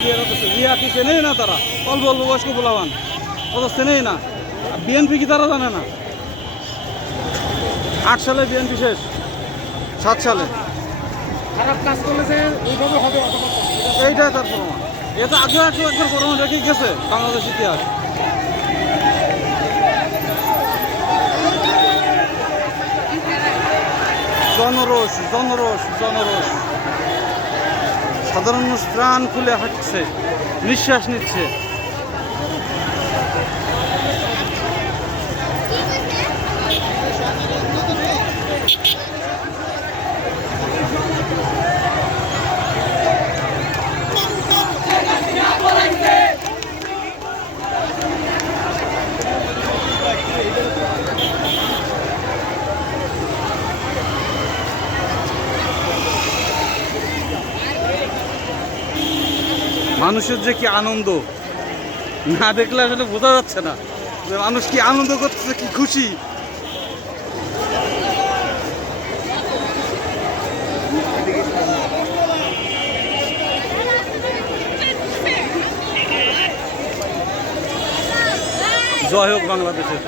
রিয়া কি চেনেই না তারা, অল্প অল্প বয়স্ক পোলাবান, অত চেনেই না। বিএনপি কি তারা জানে না? 8 সালে বিএনপি শেষ, 7 সালে খারাপ কাজ করলে যে এইভাবে হবে এইটাই তার প্রমাণ। এটা আগেও একবার প্রমাণ রেখে গেছে বাংলাদেশ ইতিহাস। জনরোষ জনরোষ জনরোষ, সাধারণ মানুষ প্রাণ খুলে হাঁটছে, নিঃশ্বাস নিচ্ছে। মানুষের যে কি আনন্দ, না দেখলে আসলে বোঝা যাচ্ছে না যে মানুষ কি আনন্দ করতেছে, কি খুশি। জয় হোক বাংলাদেশের।